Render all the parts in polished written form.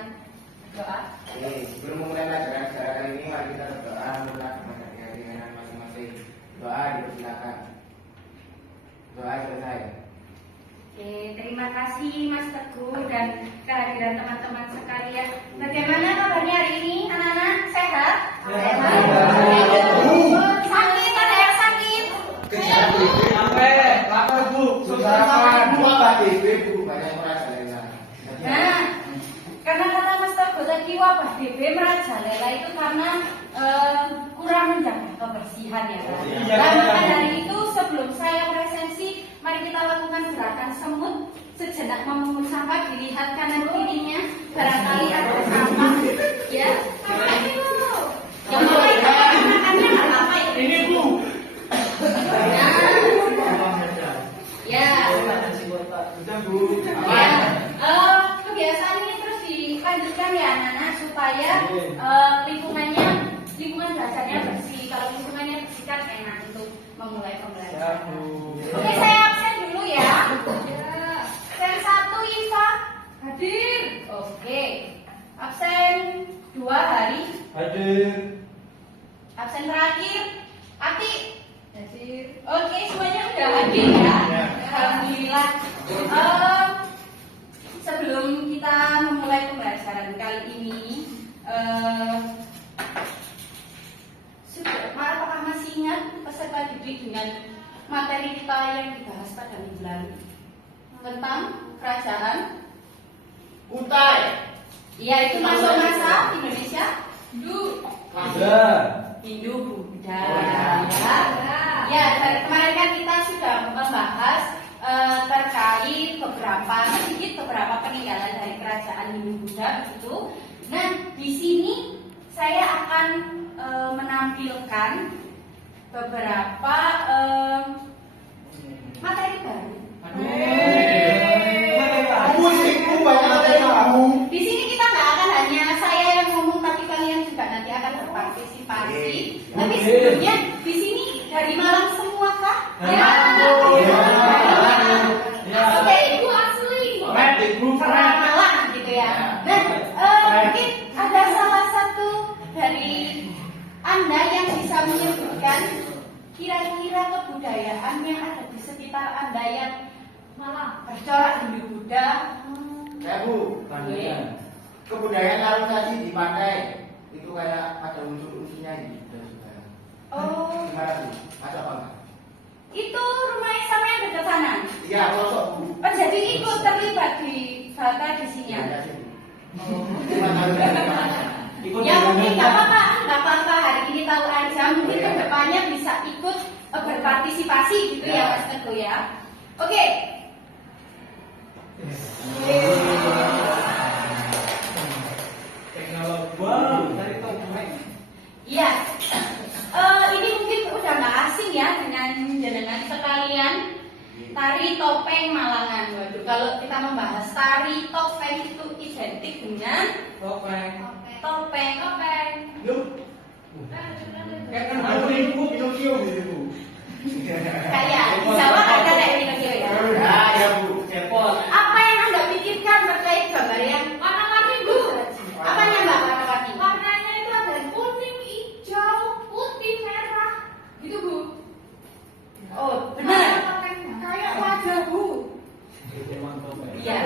dengan doa. Sebelum memulai pelajaran secara kali ini, mari kita berdoa minta kepada keinginan masing-masing. Doa dipersilakan. Doa selesai. Oke, terima kasih Mas Teguh dan kehadiran teman-teman sekalian. Bagaimana kabarnya hari ini, anak-anak? Sehat? Sehat. Sakit? Ada yang sakit? Sampai lapar Bu. Saudara Bu, Pak DB Bu, banyak merajalela. Nah, karena kata Mas Teguh tadi wabah DB merajalela itu karena kurang menjaga kebersihan ya kan. Iya. Dan maka dari itu sebelum saya presensi, mari kita lakukan gerakan semut. Sejenak memungut sampah, dilihat kanan kirinya, barangkali ada sampah. Ya, apa ini Bu? Yang mulai makannya nggak apa-apa ya. Ini Bu. Ya. Sudah Bu. Ya, kebiasaan ini terus dilanjutkan ya anak-anak supaya lingkungan belajarnya bersih. Kalau lingkungannya bersih kan enak untuk memulai pembelajaran. Oke, saya absen dulu ya. Absen 1 Iva hadir. Oke. Absen 2 Hari. Hadir. Absen terakhir Ati. Hadir. Oke, semuanya udah hadir ya. Alhamdulillah. Sebelum kita memulai pembelajaran kali ini, apakah masih ingat peserta didik dengan materi kita yang dibahas pada minggu lalu tentang kerajaan Kutai. Iya, itu masuk masa Indonesia Hindu Buddha. Ya, dari kemarin kan kita sudah membahas terkait beberapa peninggalan dari kerajaan Hindu Buddha itu. Nah, di sini saya akan menampilkan beberapa materi baru. Musik Bu, banyak materi kamu. Di sini kita nggak akan hanya saya yang ngomong, tapi kalian juga nanti akan berpartisipasi. Tapi sebelumnya di sini dari Malang semua kah? Ya. Oke, Ibu asli. Orang Malang gitu ya. Nah, mungkin ada salah satu dari Anda yang bisa menyebutkan kira-kira kebudayaan yang ada di sekitar Anda yang malah bercorak Hindu Buddha. Ya Bu, kebudayaan lalu tadi di pantai itu kayak ada unsur-unsurnya gitu. Oh, Gimana Bu? Ada apa enggak? itu rumahnya sama yang dekat sana. Iya, kosong Bu. Oh, jadi ikut terlibat di Bata di sini ya? Ada sih Bu. Cuma tahu dari mana. Ya mungkin nggak apa-apa. Hari ini tahu aja. Mungkin kedepannya bisa ikut berpartisipasi gitu ya Mas Teguh ya. Oke. Teknologi. Wow, dari topeng. Iya. Ini mungkin udah nggak asing ya dengan sekalian. Tari topeng Malangan. Waduh, kalau kita membahas tari topeng itu identik dengan topeng. Yuk. Kayak kan baru ini Bu, Pinocchio gitu Bu. Kayak di Jawa ada kayak gitu ya. Ya Bu. Cepot. Apa yang Anda pikirkan terkait gambar yang warna-warni Bu? Apanya Mbak warna-warni? Warnanya itu ada kuning, hijau, putih, merah, gitu Bu. Oh, benar. Kayak wajah Bu. Iya.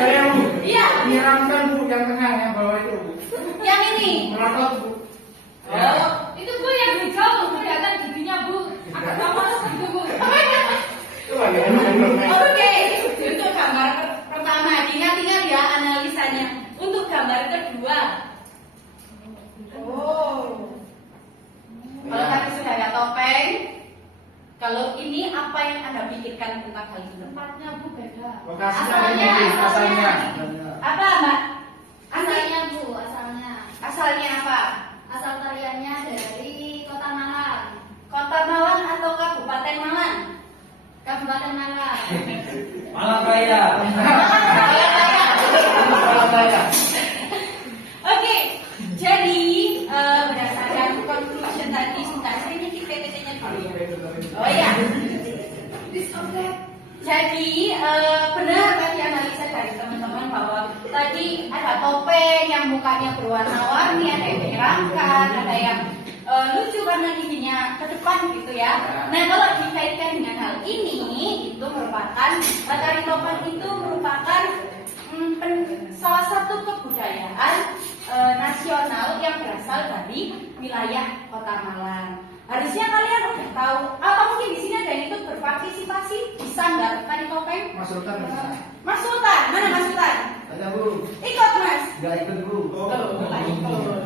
Saya Bu. Iya. Nyiramkan Bu yang tengah yang bawah itu Bu. Yang ini. Melotot Bu. Oh, Itu Bu yang hijau, kelihatan giginya Bu. Agak lama gitu Bu. Itu bagaimana? Oke. Untuk gambar pertama, ingat-ingat ya analisanya. Untuk gambar kedua. Oh. Kalau tadi sudah ada topeng, kalau ini apa yang Anda pikirkan tentang hal itu? Tempatnya Bu beda. Lokasinya asalnya. Apa Mbak? Asalnya Bu, asalnya. Asalnya apa? Asal tariannya dari Kota Malang. Kota Malang atau Kabupaten Malang? Kabupaten Malang. Malang Raya. Oke, jadi berdasarkan conclusion tadi, sebentar saya nyekip PPT-nya dulu ya. Oh iya. Jadi benar tadi analisa dari teman-teman bahwa tadi ada topeng yang mukanya berwarna-warni, ada yang menyeramkan, ada yang lucu karena giginya ke depan gitu ya. Nah kalau dikaitkan dengan hal ini, itu merupakan tari topeng itu merupakan salah satu kebudayaan nasional yang berasal dari wilayah Kota Malang. Harusnya kalian udah tahu. Apa mungkin di sini ada yang ikut berpartisipasi? Bisa nggak tari topeng? Mas Sultan bisa. Mas Sultan, mana Mas Sultan? Ada Bu. Ikut Mas. Nggak ikut Bu. Nggak ikut.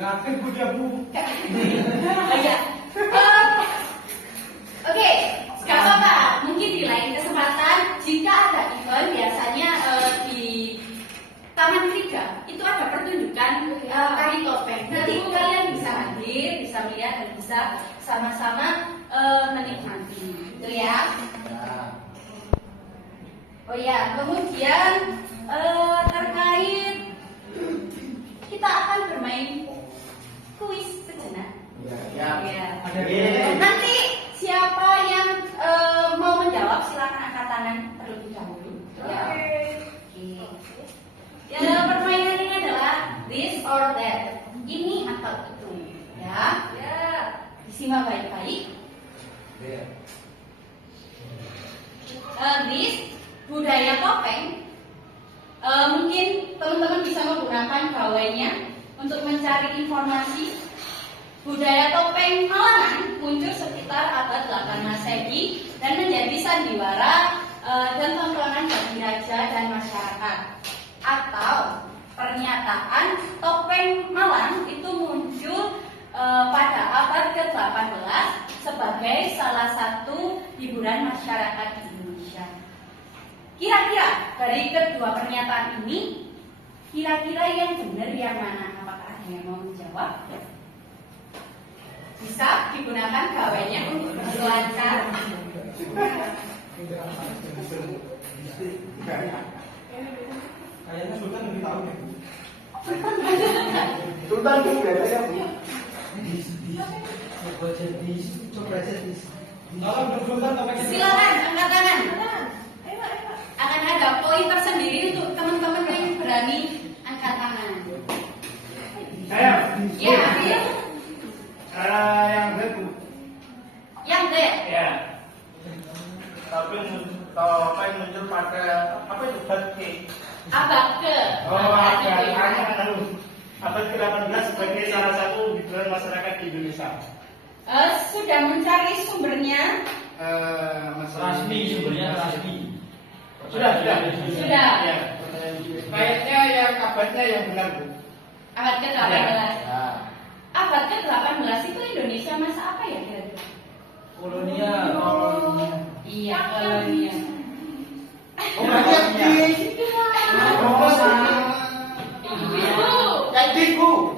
Nggak aktif Bu dia Bu. Iya. Oke, nggak apa-apa. Mungkin di lain kesempatan jika ada event biasanya di Taman Kriga itu ada pertunjukan tari topeng. Nanti kalian bisa hadir, bisa melihat dan bisa sama-sama menikmati, gitu ya. Oh ya, kemudian terkait kita akan bermain kuis sejenak. Ya. Nanti siapa yang mau menjawab silakan angkat tangan terlebih dahulu. Ya. Oke. Ya, permainan ini adalah this or that. Ini atau itu. Ya. Disimak baik-baik. This budaya topeng. Mungkin teman-teman bisa menggunakan gawainya untuk mencari informasi. Budaya topeng Malangan muncul sekitar abad 8 Masehi dan menjadi sandiwara dan tontonan bagi raja dan masyarakat. Atau pernyataan topeng Malang itu muncul pada abad ke-18 sebagai salah satu hiburan masyarakat di Indonesia. Kira-kira dari kedua pernyataan ini, kira-kira yang benar yang mana? Apakah ada yang mau menjawab? Bisa digunakan gawainya untuk berselancar. Kayaknya Sultan lebih tahu deh. Sultan Bu biasanya Bu. Kalau belum Sultan topengnya. Silakan angkat tangan. Akan ada poin tersendiri untuk teman-teman yang berani angkat tangan. Saya. Ya, Yang Z Bu. yang D. Ya. Topeng muncul pada apa itu Batik? Abad ke. Abad ke-18 sebagai salah satu hiburan masyarakat di Indonesia. Sudah mencari sumbernya? Rasmi sumbernya rasmi. Sudah. Sudah. Ya. Kayaknya yang abadnya yang benar Bu. Abad ke-18. Ya. Abad ke-18 itu Indonesia masa apa ya kira-kira? Kolonial. Iya, kolonial. Oh, berarti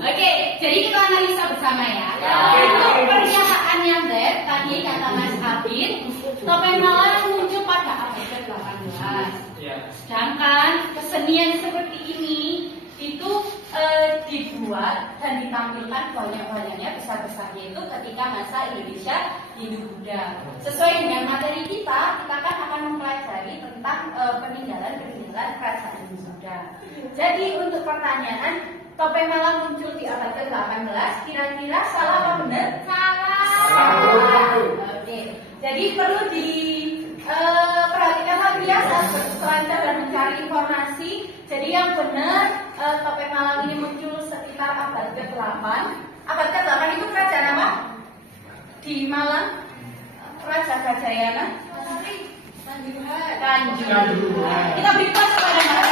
Oke, jadi kita analisa bersama ya. Pernyataan yang Z tadi kata Mas Abid, topeng Malang muncul pada abad ke-18. Sedangkan kesenian seperti ini itu dibuat dan ditampilkan banyak-banyaknya besar-besarnya itu ketika masa Indonesia Hindu-Buddha. Sesuai dengan materi kita akan mempelajari tentang peninggalan-peninggalan kerajaan Hindu-Buddha. Jadi untuk pertanyaan, topeng Malang muncul di abad ke-18, kira-kira salah apa benar? Salah. Oke. Jadi perlu perhatikan lagi ya saat berselancar dan mencari informasi. Jadi yang benar topeng Malang ini muncul sekitar abad ke-8. Abad ke-8 itu kerajaan apa? Di Malang, Raja Gajayana. Kanjuruhan. Kita beri pas kepada mereka.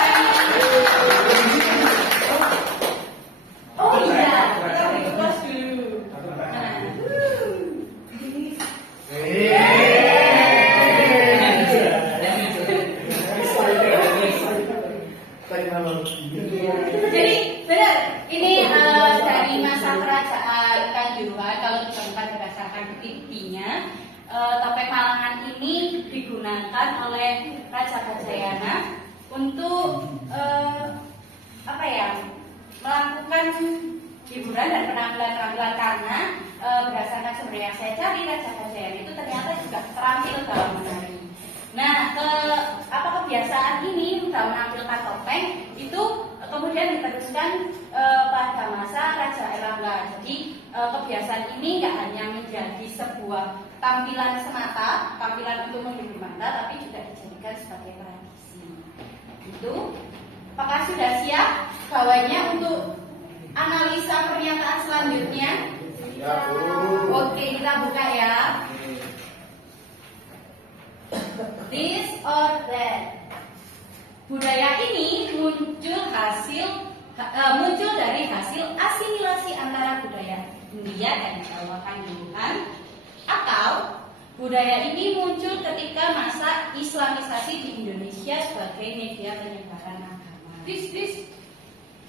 Oh iya, kita beri pas dulu. Jadi benar, ini dari masa kerajaan Kanjuruhan. Kalau kita bukan berdasarkan buktinya, topeng Malangan ini digunakan oleh Raja Gajayana untuk melakukan hiburan dan penampilan-penampilan karena berdasarkan sumber yang saya cari, Raja Gajayana itu ternyata juga terampil dalam menari. Nah, kebiasaan ini sudah menampilkan topeng itu kemudian diteruskan pada masa Raja Airlangga. Jadi kebiasaan ini nggak hanya menjadi sebuah tampilan semata, tampilan untuk menghibur mata, tapi juga dijadikan sebagai tradisi. Itu, apakah sudah siap bawahnya untuk analisa pernyataan selanjutnya? Ya, Bu. Oke, kita buka ya. This or that. Budaya ini muncul dari hasil asimilasi antara budaya India dan Jawa Kandungan, atau budaya ini muncul ketika masa Islamisasi di Indonesia sebagai media penyebaran agama. Dis.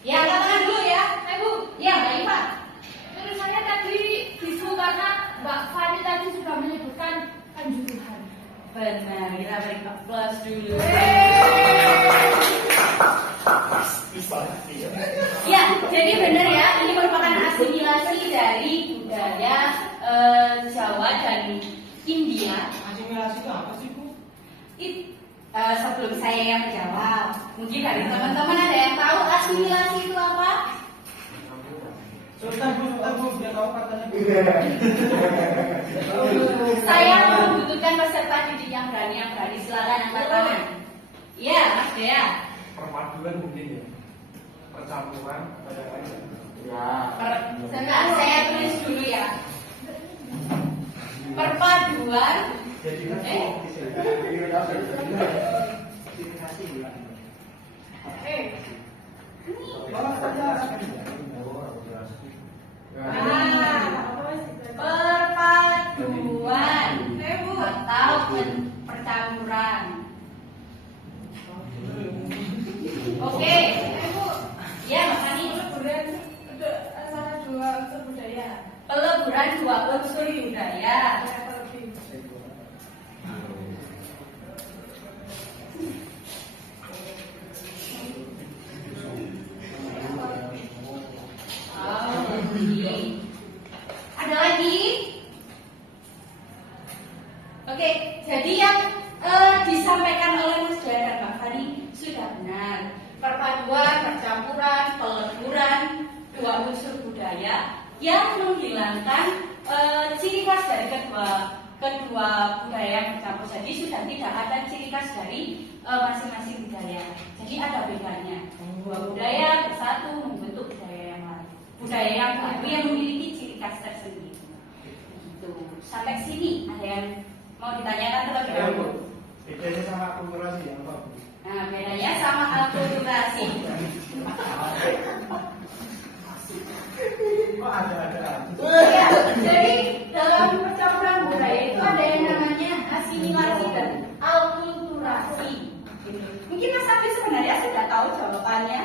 Ya, katakan dulu ya. Bu. Ya, Mbak Iva. Tulisannya tadi bisu karena Mbak Fani tadi sudah menyebutkan kanjuruhan. Benar, kita beri applause dulu. Ya, jadi benar ya, ini merupakan asimilasi dari budaya Jawa dan India. Asimilasi itu apa sih, Bu? Sebelum saya yang menjawab, mungkin dari teman-teman ada yang tahu asimilasi itu apa? Sultan Bu, dia tahu katanya. Saya membutuhkan peserta didik yang berani, silakan angkat tangan. Iya, Mas Dea. Perpaduan mungkin ya. Percampuran pada lain. Ya. Sebentar, saya tulis dulu ya. Perpaduan. Jadi malah saja. Perpaduan atau percampuran. Oke, ya Mas Ani. Peleburan dua unsur budaya. Ada lagi? Oke, jadi yang disampaikan oleh Mas Dea dan Mbak Fani sudah benar. Perpaduan, percampuran, peleburan dua unsur budaya yang menghilangkan ciri khas dari kedua budaya yang bercampur. Jadi sudah tidak ada ciri khas dari masing-masing budaya. Jadi ada bedanya. Dua budaya bersatu membentuk budaya yang lain. Budaya yang baru yang memiliki ciri khas tersendiri. Gitu. Sampai sini ada yang mau ditanyakan terlebih dahulu? Bedanya sama akulturasi ya, Pak? Nah, bedanya sama akulturasi. Oh, ada. Ya, jadi dalam percampuran budaya itu ada yang namanya asimilasi dan akulturasi. Mungkin Mas Afif sebenarnya sudah tahu jawabannya.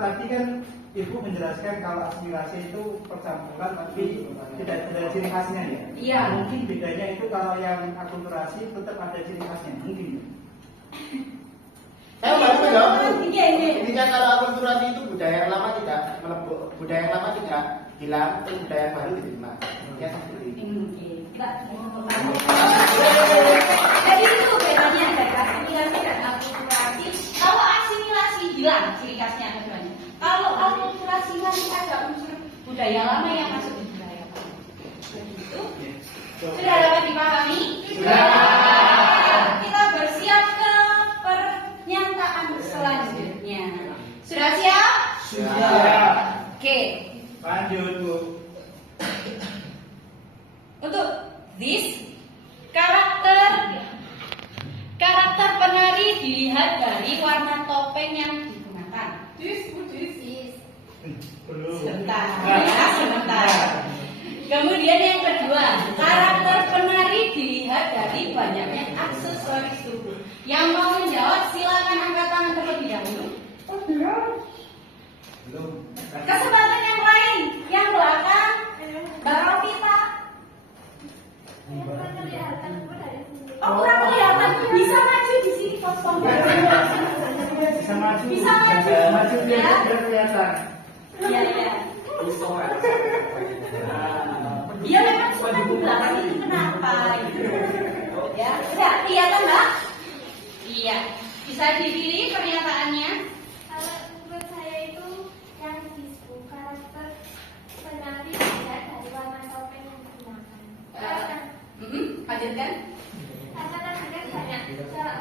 Tadi kan Ibu menjelaskan kalau asimilasi itu percampuran tapi tidak ada ciri khasnya ya. Iya. Mungkin bedanya itu kalau yang akulturasi tetap ada ciri khasnya mungkin. Saya baru jawab. Iya. Intinya kalau akulturasi itu budaya yang lama tidak hilang, terus budaya yang baru diterima. Ya seperti itu. Jadi itu bedanya dari asimilasi dan akulturasi. Kalau asimilasi hilang ciri khasnya keduanya. Kalau akulturasi masih ada unsur budaya lama yang masuk di budaya baru. Begitu. Sudah dapat dipahami? Sudah. Kita bersiap ke pernyataan selanjutnya. Sudah siap? Sudah. Oke. Lanjut, Bu. Untuk this karakter penari dilihat dari warna topeng yang digunakan. Sebentar. Kemudian yang kedua, karakter penari dilihat dari banyaknya aksesoris tubuh. Yang mau menjawab silakan angkat tangan terlebih dahulu. Belum. Kesempatan yang lain, yang belakang, Mbak Rovita. Oh, kurang kelihatan. Bisa maju di sini kosong. Bisa maju. Bisa maju. Maju biar Ya. kelihatan. Iya. Iya memang suka di belakang itu kenapa? Gitu. Ya, Ya, iya kan Mbak? Iya. Bisa dipilih pernyataannya? Kalau menurut saya itu yang disebut karakter penari dilihat dari warna topeng yang digunakan. Lanjutkan. Karena tadi kan banyak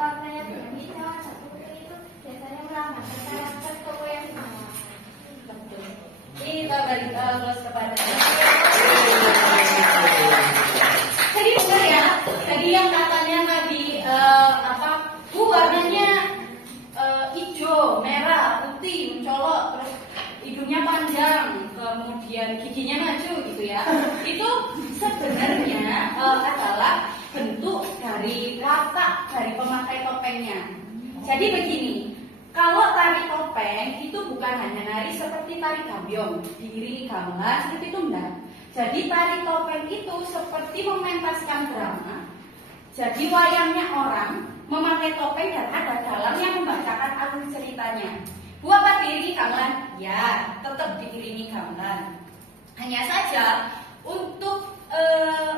warnanya banyak hijau, ada putih itu biasanya melambangkan karakter toko yang digunakan. Betul. Kita beri close kepada. Jadi benar ya. Tadi yang katanya tadi warnanya hijau, merah, putih, mencolok, terus hidungnya panjang, kemudian giginya maju gitu ya. Itu sebenarnya adalah bentuk dari watak dari pemakai topengnya. Jadi begini, kalau tari topeng itu bukan hanya nari seperti tari gambyong, diiringi gamelan seperti itu enggak. Jadi tari topeng itu seperti mementaskan drama. Jadi wayangnya orang memakai topeng dan ada dalang yang membacakan alur ceritanya. Buat diiringi gamelan? Ya, tetap diiringi gamelan. Hanya saja untuk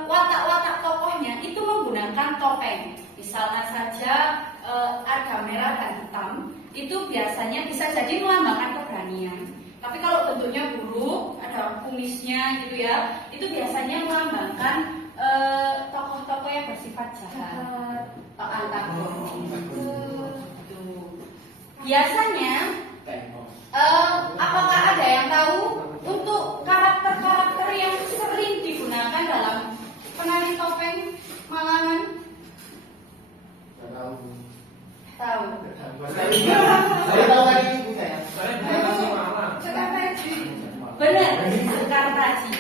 watak-watak tokohnya itu menggunakan topeng. Misalnya saja ada merah dan hitam, itu biasanya bisa jadi melambangkan keberanian. Tapi kalau bentuknya buruk, ada kumisnya gitu ya, itu biasanya melambangkan tokoh-tokoh yang bersifat jahat atau antagonis. Biasanya, apakah ada yang tahu untuk karakter-karakter yang sering digunakan dalam penari topeng Malangan? Tahu. Saya tahu tadi ibu saya. Benar, Sekar Taji.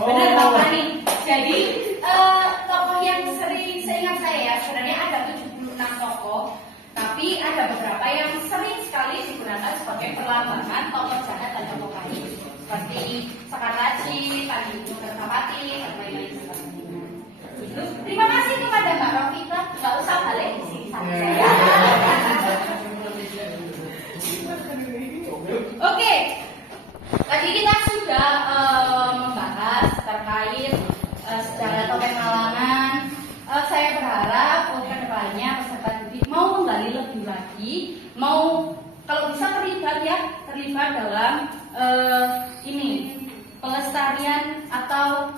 Benar Pak Fani. Jadi tokoh yang sering seingat saya ya, sebenarnya ada 76 tokoh, tapi ada beberapa yang sering sekali digunakan sebagai perlambangan tokoh jahat dan tokoh baik, seperti Sekar Taji, Tadi Nurpati, dan lain-lain sebagainya. Terima kasih kepada Mbak Rofika, nggak usah balik di sini saja. Oke, tadi kita sudah membahas terkait sejarah topeng Malangan. Saya berharap kedepannya peserta didik mau menggali lebih lagi, mau kalau bisa terlibat dalam pelestarian atau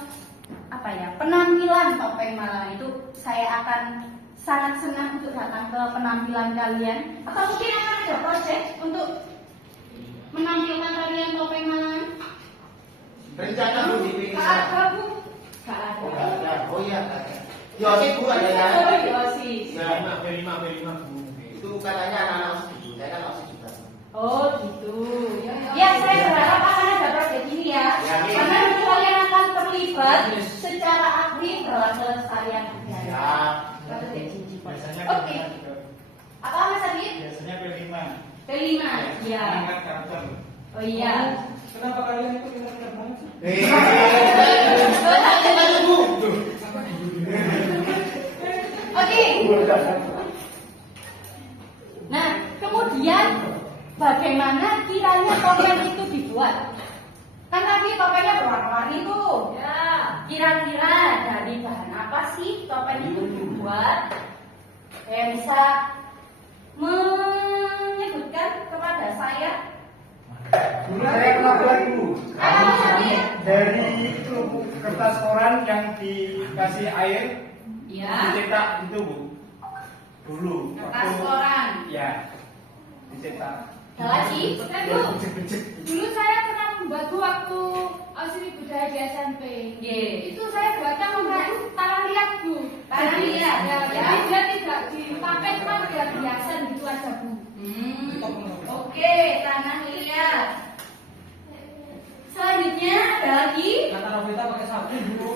penampilan topeng Malangan itu. Saya akan sangat senang untuk datang ke penampilan kalian, atau mungkin akan ada proyek untuk menampilkan tarian topeng Malangan. Rencana Bu di pinggir. Ada Bu? Gak ada. Oh iya, ada. Yosi Bu ada ya? Oh Yosi. B5 Bu. Itu katanya anak-anak OSIS, saya kan OSIS juga. Oh gitu. Ya saya berharap akan ada proyek ini ya. Karena nanti kalian akan terlibat secara aktif dalam pelestarian budaya. Biasanya Oke. Apa Mas Adi? Biasanya P5. P5, ya. Angkat karakter. Oh iya. Kenapa kalian itu karakter banget? Oke. Nah, kemudian bagaimana kiranya topeng itu dibuat? Kan tadi topengnya berwarna-warni tuh. Ya. Kira-kira dari bahan apa sih topeng itu dibuat? Yang bisa menyebutkan kepada saya? Saya pernah buat Bu. Dari itu kertas koran yang dikasih air, ya, dicetak itu Bu. Dulu. kertas koran. Ya, dicetak. Ada lagi? Dulu saya pernah membuat waktu seni budaya di SMP. Itu saya buatnya menggunakan tangan liat Bu. Tangan liat, Ya, ya. jadi dia tidak dipakai, cuma biar hiasan gitu aja Bu. Oke, tanah liat. Selanjutnya ada lagi. Kata Novita pakai sapu Bu.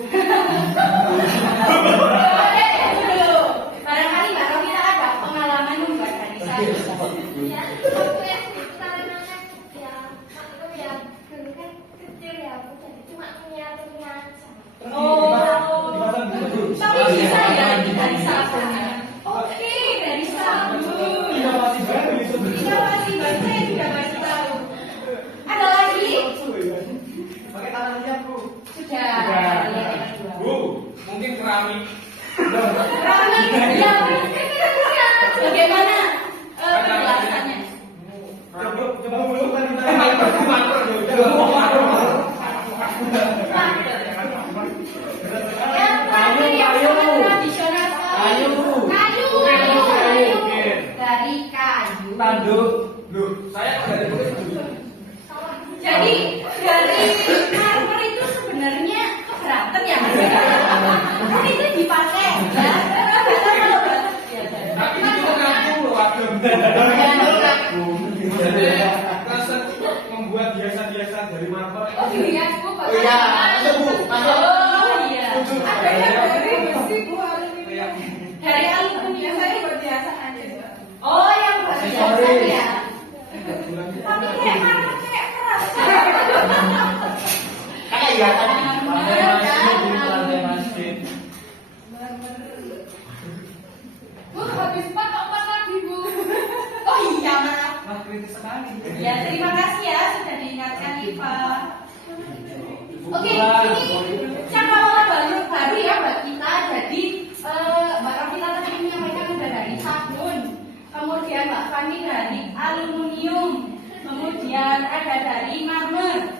Oke, dulu. Barangkali Mbak Rovita ada pengalaman membuat dari saya. Ya, waktu yang pertama ya, waktu ya dulu kan kecil ya, Bu, jadi cuma punya aja. Oh, tapi bisa ya dari sabun. Oke, dari sabun. Inovasi baru itu. Inovasi baru, saya juga baru tahu. Ada lagi? Pakai tangan liat Bu. Sudah. Bu, mungkin keramik. Keramik, ya. Loh, saya kok dari tulis dulu. Jadi dari marmer itu sebenarnya keberatan ya Mas? Kan itu dipakai ya. Tapi itu ngaku loh, waduh. Rasa membuat biasa-biasa dari marmer. Oh iya, Bu. Oh iya, masuk Bu, masuk. Oh iya. Ada yang dari besi, Bu, aluminium. Dari aluminium. Saya buat biasa aja. Oh yang biasa ya. Tapi kayak marmer kayak keras. Kayak iya tadi. Bu, habis 4 kok 4 lagi, Bu. Oh iya maaf. Wah, kritis sekali. Ya terima kasih ya sudah diingatkan Iva. Oke, ini cakrawala baru ya buat kita. Jadi Mbak Rafita tadi menyampaikan udah dari sabun, kemudian Mbak Fani dari aluminium, kemudian ada dari marmer.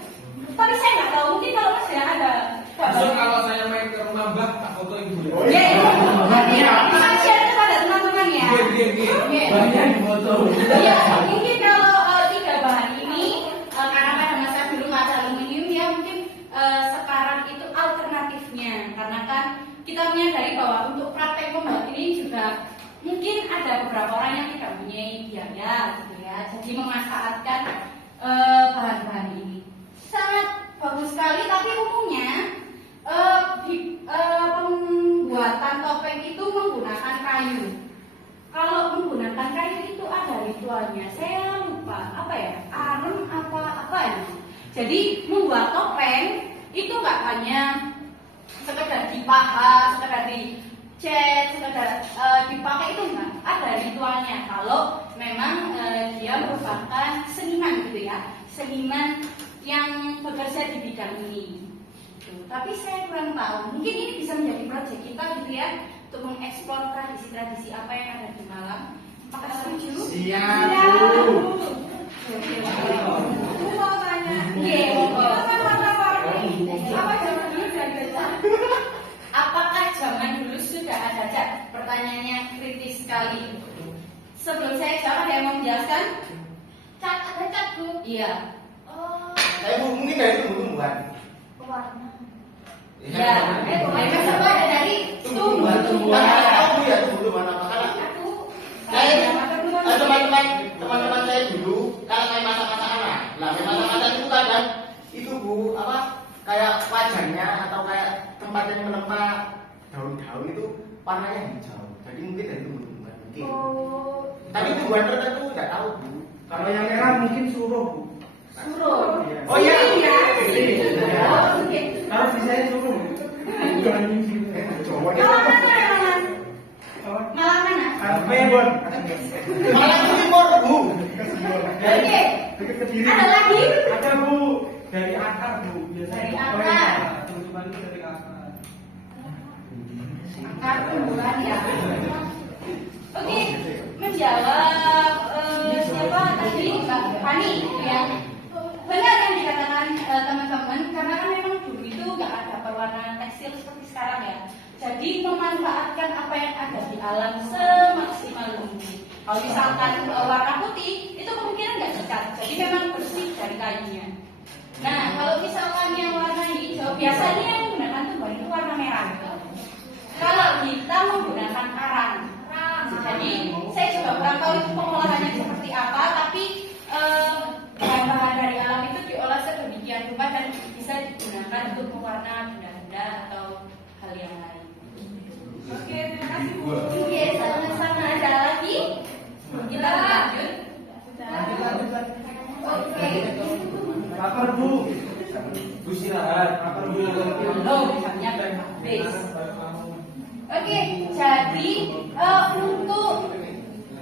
Tapi saya nggak tahu mungkin kalau Mas ya ada. Besok kalau saya main ke rumah Mbak, tak foto ibu ya. Ya, nanti bisa share kepada teman-teman ya. Banyak foto. Iya, mungkin kalau tiga bahan ini karena pada masa dulu nggak ada aluminium ya mungkin sekarang itu alternatifnya karena kan kita menyadari bahwa untuk praktek membuat ini juga mungkin ada beberapa orang yang tidak punya biaya gitu ya, jadi memanfaatkan bahan-bahan ini sangat bagus sekali. Tapi umumnya pembuatan topeng itu menggunakan kayu. Kalau menggunakan kayu itu ada ritualnya. Saya lupa apa ya, arem apa ya. Jadi membuat topeng itu nggak hanya sekedar dipahat, sekedar dicat, sekedar dipakai, itu enggak. Ada ritualnya. Kalau memang dia merupakan seniman gitu ya, seniman yang bekerja di bidang ini. Tapi saya kurang tahu. Mungkin ini bisa menjadi proyek kita gitu ya, untuk mengeksplor tradisi-tradisi apa yang ada di Malang. Apakah setuju? Siap. Aku mau tanya. Iya. Kita kan warna-warni. Apa zaman dulu udah ada cat? Apakah zaman dulu sudah ada cat? Pertanyaannya kritis sekali. Sebelum saya jawab, ada yang mau menjelaskan? Cat ada cat, Bu. Iya. Oh, Saya mungkin dari tumbuh-tumbuhan. warna. Ya, mereka semua ada dari tumbuh-tumbuhan. Tahu ya tumbuh-tumbuhan apa karena Aku teman-teman saya dulu kalau kayak masak-masak anak. Nah, masak-masak itu kadang itu Bu, apa kayak wajannya atau kayak tempat yang menempa daun-daun itu warnanya hijau. Jadi mungkin dari tumbuh-tumbuhan mungkin. Oh, Tapi tumbuhan tertentu nggak tahu Bu. Kalau yang merah mungkin suruh, Bu. suruh. Oh iya. Oh, oke. Kalau di saya suruh. Jangan gitu. Jawa dia. Malang mana, Malang? Malang mana? Melbourne. Malah timur Bu. Oke. Dekat Kediri. Ada lagi? Ada Bu. Dari akar Bu. Biasanya. Dari akar. Teman-teman itu dari akar. Akar tumbuhan ya. Oke, menjawab siapa tadi Mbak Fani ya. Benar yang dikatakan teman-teman, karena kan memang dulu itu nggak ada perwarnaan tekstil seperti sekarang ya. Jadi memanfaatkan apa yang ada di alam semaksimal mungkin. Kalau misalkan warna putih, itu kemungkinan nggak dicat. Jadi memang bersih dari kayunya. Nah, kalau misalkan yang warna hijau, biasanya yang menggunakan tumbuhan itu warna merah. Kalau kita menggunakan karang. Jadi saya juga kurang tahu itu pengolahannya seperti apa, tapi bahan-bahan dari alam itu diolah sedemikian rupa dan bisa digunakan untuk mewarna benda-benda atau hal yang lain. Oke, terima kasih, Bu. Oke, sama-sama. Ada lagi? Kita lanjut. Oke. Lapar Bu. Bu silakan. Lapar Bu. Belum, jamnya belum habis. Oke, jadi untuk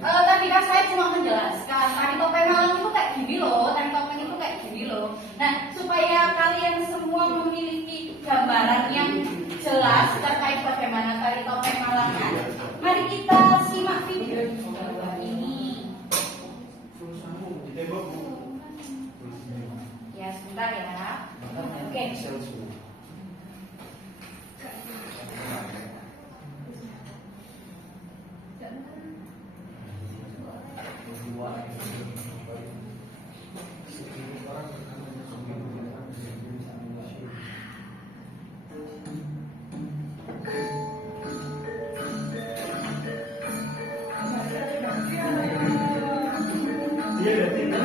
tadi kan saya cuma menjelaskan tari topeng Malang itu kayak gini loh, tari topeng itu kayak gini loh. Nah, supaya kalian semua memiliki gambaran yang jelas terkait bagaimana tari topeng Malangan, mari kita simak video di bawah ini. Ya, sebentar ya. Oke. Saya pindah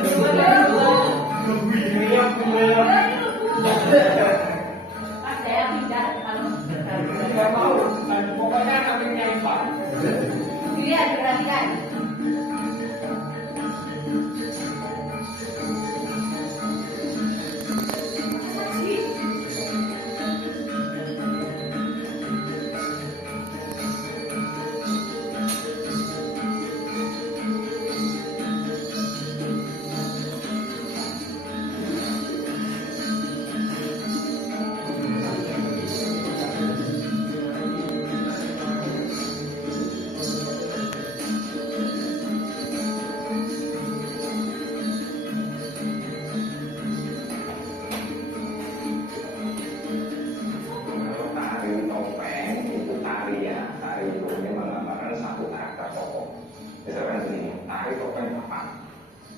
kalau Nggak mau, pokoknya kami nyembah. dilihat perhatikan. Kalau tari topeng itu tari ya, tari itu ini menggambarkan satu karakter tokoh. Misalkan begini, tari topeng papan.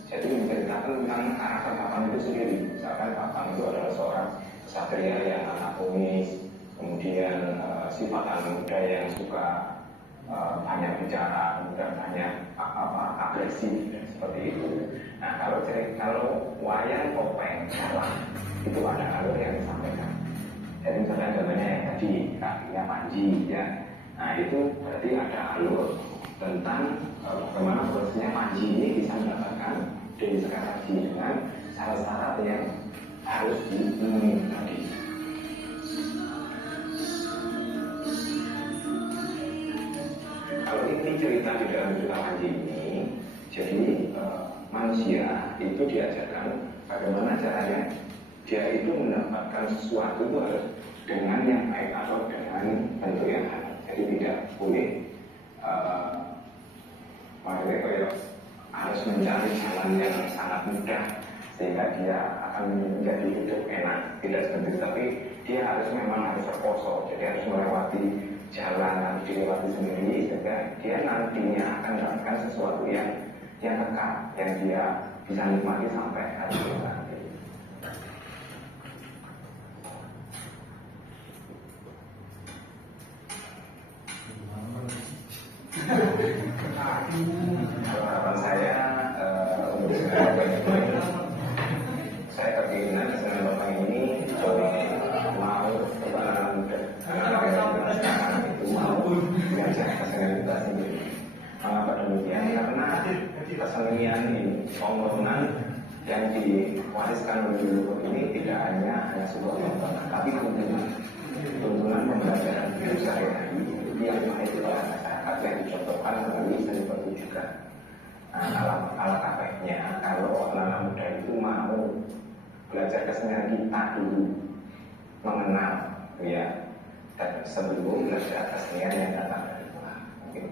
Jadi menceritakan tentang karakter papan itu sendiri. Misalkan papan itu adalah seorang kesatria yang anatomis, kemudian sifat anak muda yang suka banyak bicara, kemudian banyak agresif dan seperti itu. Nah kalau wayang topeng salah itu ada alur yang disampaikan. Jadi misalnya contohnya yang tadi kakinya panji ya, nah itu berarti ada alur tentang bagaimana prosesnya panji ini bisa mendapatkan dari sekarang dengan syarat-syarat yang harus dipenuhi tadi. Kalau ini cerita di dalam cerita panji ini, jadi manusia itu diajarkan bagaimana caranya dia itu mendapatkan sesuatu itu harus dengan yang baik atau dengan bentuk yang halal. Jadi tidak boleh harus mencari jalan yang sangat mudah sehingga dia akan menjadi hidup enak. Tidak seperti itu, tapi dia memang harus terposok. Jadi harus melewati jalan, harus dilewati sendiri sehingga dia nantinya akan mendapatkan sesuatu yang kekal, yang dia bisa nikmati sampai hari nanti. Harapan saya untuk saya kepinginan dengan bapak ini mau kepada anak-anak itu mau belajar kesenian sendiri. Mengapa demikian? Karena kesenian ini tontonan yang diwariskan oleh leluhur ini tidak hanya sebuah tontonan, tapi tuntunan pembelajaran hidup sehari-hari yang baik kepada masyarakat yang dicontohkan melalui seni pertunjukan. Nah, alangkahnya kalau anak muda itu mau belajar kesenian kita dulu, mengenal, ya, dan sebelum belajar kesenian yang datang dari Tuhan. Mungkin.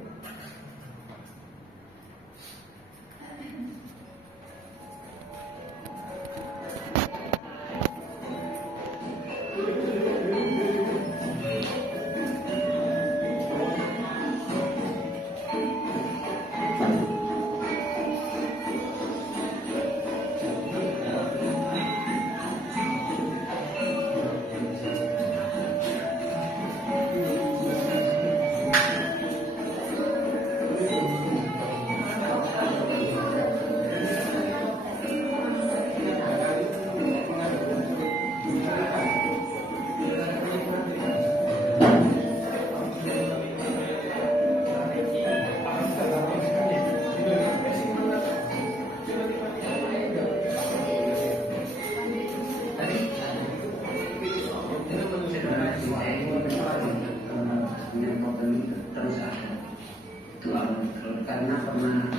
Karena pernah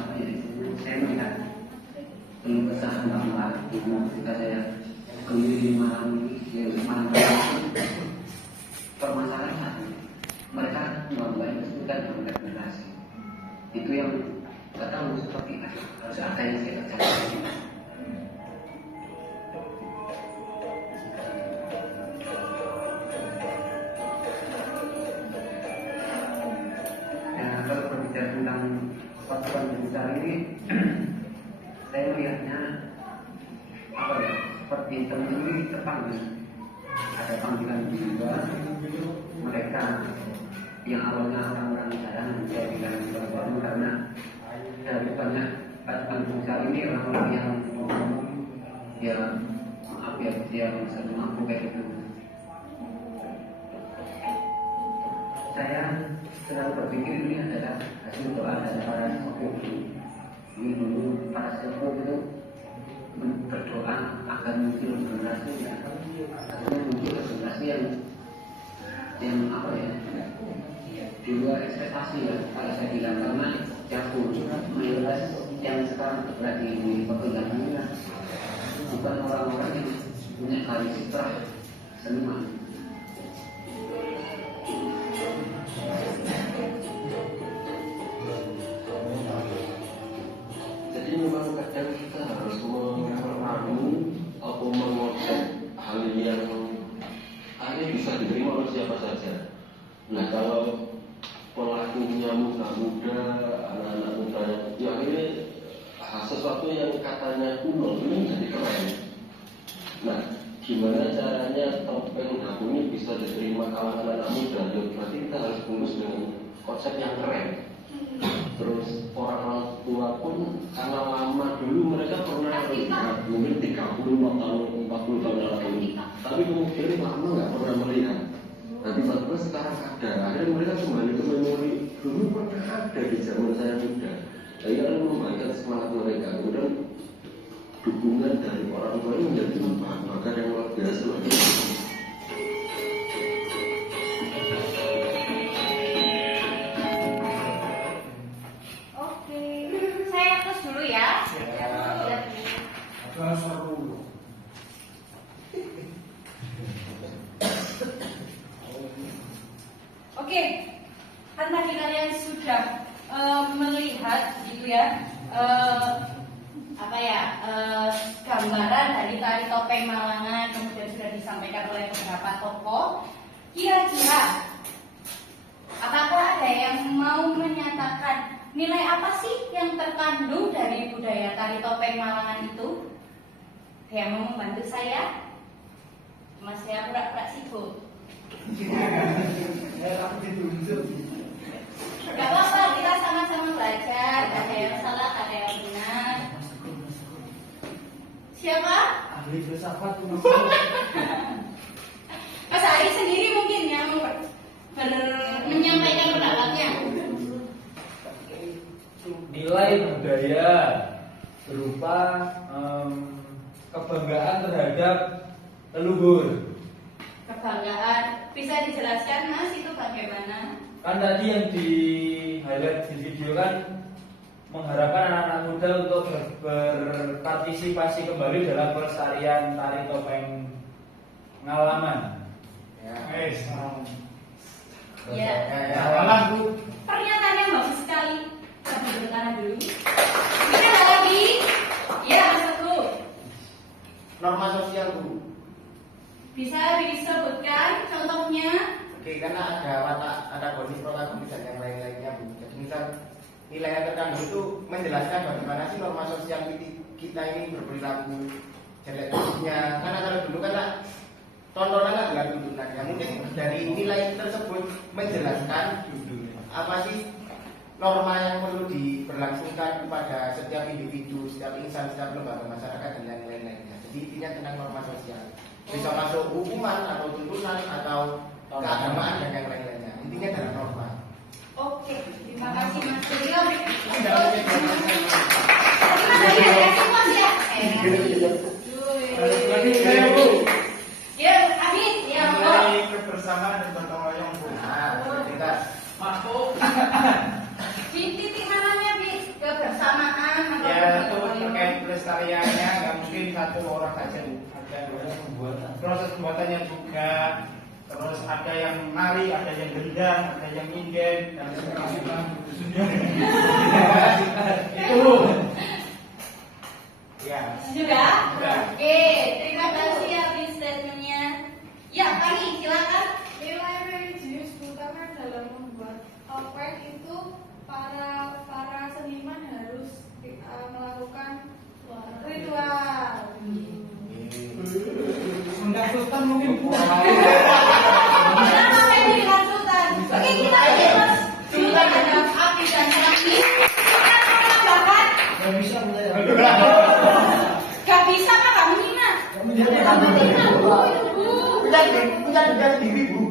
saya melihat kesan bahwa ketika saya keliling malam permasalahan mereka membaik bukan mengenai generasi itu yang nggak tahu seperti apa harus ada yang saya kerjakan. Kalau berbicara tentang pasukan besar ini, saya melihatnya apa ya? Seperti teman ini terpanggil, ada panggilan jiwa. Mereka yang awalnya orang-orang jarang saya bilang baru karena dari banyak Sosial ini orang-orang yang ya maaf ya yang sering mampu kayak gitu. Saya sedang berpikir ini adalah hasil doa dari para sepuh. Ini dulu para sepuh itu berdoa agar muncul generasi ya, akhirnya muncul generasi yang apa ya, di luar ekspektasi ya. Kalau saya bilang karena jauh mayoritas yang sekarang berada di pekerjaan ini bukan orang-orang yang punya karisma seniman. Jadi memang kadang kita harus memahami atau mengonsep hal yang akhirnya bisa diterima oleh siapa saja. Nah kalau pelakunya muda-muda, anak-anak muda yang akhirnya sesuatu yang katanya kuno ini jadi keren. Nah, gimana caranya topeng aku ini bisa diterima kalangan anak muda? Berarti kita harus bulus dengan konsep yang keren. Terus orang tua pun karena lama dulu mereka pernah mungkin 30 tahun, 40 tahun yang lalu, tapi kemudian lama nggak pernah melihat. Nah tiba-tiba sekarang ada, akhirnya mereka kembali ke memori dulu pernah ada di zaman saya muda. Jadi kan memainkan semangat mereka, kemudian dukungan dari orang tua ini menjadi bahan bakar yang luar biasa lagi. Oke, saya terus dulu ya. Oke, kan tadi kalian sudah melihat gitu ya, gambaran dari tari topeng Malangan, kemudian sudah disampaikan oleh beberapa tokoh. Kira-kira apakah ada yang mau menyatakan nilai apa sih yang terkandung dari budaya tari topeng Malangan itu? Ada yang mau membantu saya? Mas saya pura-pura sibuk. Gak apa-apa, kita sama-sama belajar. Gak ada yang salah, gak ada yang benar. Siapa? Ahli filsafat. Mas Ari sendiri mungkin yang menyampaikan pendapatnya. Nilai budaya berupa kebanggaan terhadap leluhur. Kebanggaan, bisa dijelaskan Mas itu bagaimana? Kan tadi yang di highlight di video kan mengharapkan anak-anak muda untuk berpartisipasi kembali dalam pelestarian tari topeng Ngalaman. Ya. Pernyataan yang bagus sekali. Kita bertanah dulu. Kita lagi. Ya, Mas Teguh. Norma sosial Bu. Bisa disebutkan contohnya? Oke, karena ada watak antagonis, protagonis dan yang lain-lainnya Bu. Jadi misal nilai yang terkandung itu menjelaskan bagaimana sih norma sosial kita ini berperilaku jelek-jeleknya. Karena kalau dulu kan tontonan adalah tuntutannya. Mungkin dari nilai tersebut menjelaskan apa sih norma yang perlu diberlangsungkan kepada setiap individu, setiap insan, setiap lembaga masyarakat dan lain-lainnya. Jadi intinya tentang norma sosial. Bisa masuk hukuman atau tuntutan atau keagamaan dan yang lain-lainnya. Intinya adalah norma. Oke, terima kasih Mas Teguh. Ya, Amin. Ya, Mulai kebersamaan dan gotong royong Bu. Kita Masuk. di titik mananya Bi? Kebersamaan atau Ya itu terkait pelestariannya nggak mungkin satu orang saja Bu. Ada proses pembuatannya juga. Terus ada yang nari, ada yang gendang, ada yang inden, dan sebagainya. Itu. Ya. Sudah? Oke, terima kasih atas statementnya. Ya, Pani, silakan. Nilai religius terutama dalam membuat topeng itu para seniman harus melakukan ritual. Undang Sultan mungkin Bu. Kenapa saya bilang Sultan? Oke, kita lihat Mas. Sultan ada api dan api. Kita menambahkan. Nggak bisa Gak bisa Kak, kamu Nina. Kamu Nina, Bu. Punya sendiri, Bu.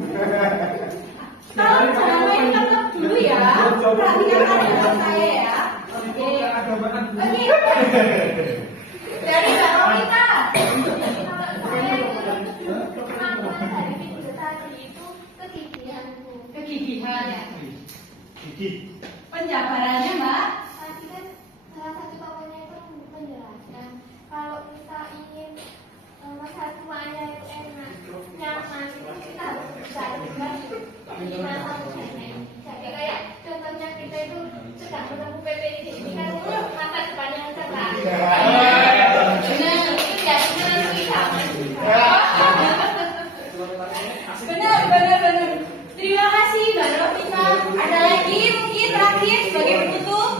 Tolong jangan main tetap dulu ya. Perhatikan kalimat saya ya. Oke. Dari Mbak Romita. Kemampuan dari video tadi itu kegigihan, Bu. Kegigihan ya. Gigi. Penjabarannya Mbak. Tadi kan salah satu tokohnya itu menjelaskan kalau kita ingin masa tuanya itu enak, nyaman, itu kita harus belajar di masa mudanya. Jadi kayak contohnya kita itu sedang menempuh PPID ini kan masa depan yang cerah. Benar, itu jadinya kita. Benar. Terima kasih Mbak Romita. Ada lagi mungkin terakhir sebagai penutup?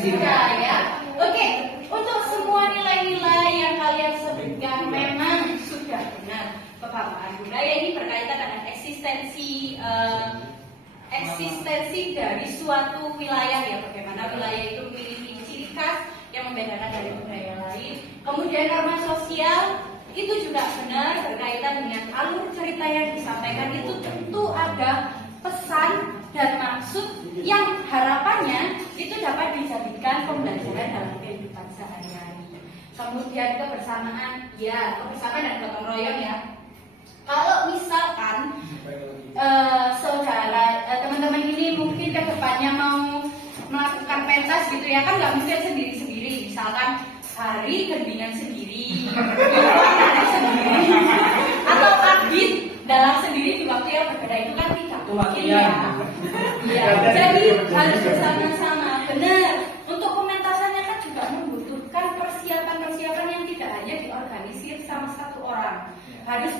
Sudah ya. Oke, untuk semua nilai-nilai yang kalian sebutkan memang sudah benar. Kepaparan budaya ini berkaitan dengan eksistensi dari suatu wilayah ya. Bagaimana wilayah itu memiliki ciri khas yang membedakan dari budaya lain. Kemudian norma sosial itu juga benar berkaitan dengan alur cerita yang disampaikan itu tentu ada pesan dan maksud yang harapannya itu dapat dijadikan pembelajaran dalam kehidupan sehari-hari. Kemudian kebersamaan dan gotong royong ya. Kalau misalkan teman-teman ini mungkin kedepannya mau melakukan pentas gitu ya, kan nggak mungkin sendiri-sendiri. Misalkan hari gendingan sendiri, sendiri, atau abid dalam sendiri di waktu yang berbeda itu kan tidak mungkin ya. Jadi harus bersama-sama. Benar. Untuk pementasannya kan juga membutuhkan persiapan yang tidak hanya diorganisir sama satu orang. Harus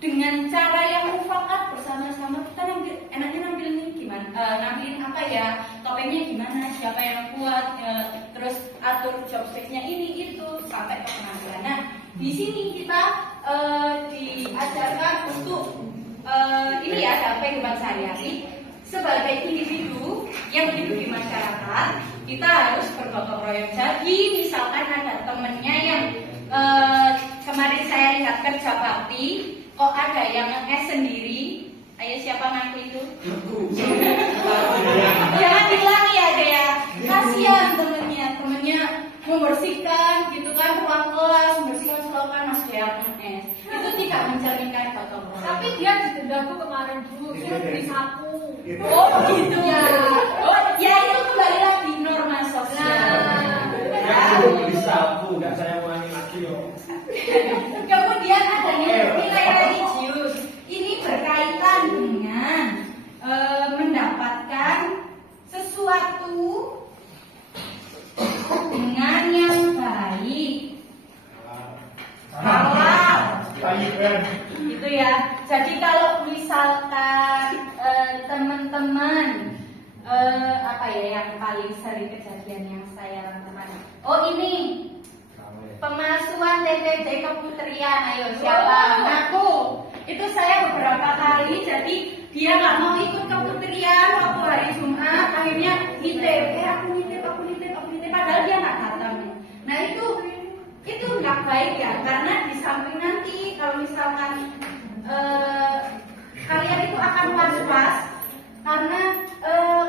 dengan cara yang mufakat bersama-sama. Kita enaknya nampilin gimana? Nampilin apa ya? Topengnya gimana? Siapa yang kuat? Terus atur job space-nya ini itu sampai ke penampilan. Nah, di sini kita diajarkan untuk ini ya dalam kehidupan sehari-hari sebagai individu yang hidup di masyarakat. Kita harus bergotong royong. Jadi misalkan ada temennya yang kemarin saya lihat kerja bakti, kok ada yang nge-es sendiri. Ayo siapa ngaku itu? Jangan bilang ya Dea. Kasihan temennya membersihkan gitu kan ruang kelas, membersihkan selokan Mas Dea nge-es. Itu tidak mencerminkan gotong royong. Tapi dia didendaku kemarin dulu, suruh beli sapu. Oh begitu ya. Oh ya itu kembali lagi norma sosial. Bisa Bu, nggak saya ulangi lagi loh. Kemudian ada nilai religius. Ini berkaitan dengan mendapatkan sesuatu dengan yang baik. Halal. Gitu ya. Jadi kalau misalkan teman-teman apa ya yang paling sering kejadian yang saya teman. Oh ini pemalsuan TTD keputrian. Ayo siapa? Ngaku. Itu saya beberapa kali. Jadi dia nggak mau ikut keputrian waktu hari Jumat. Akhirnya nitip. Aku nitip. Padahal dia nggak datang. Nah itu nggak baik ya. Karena di samping nanti kalau misalkan kalian itu akan was-was karena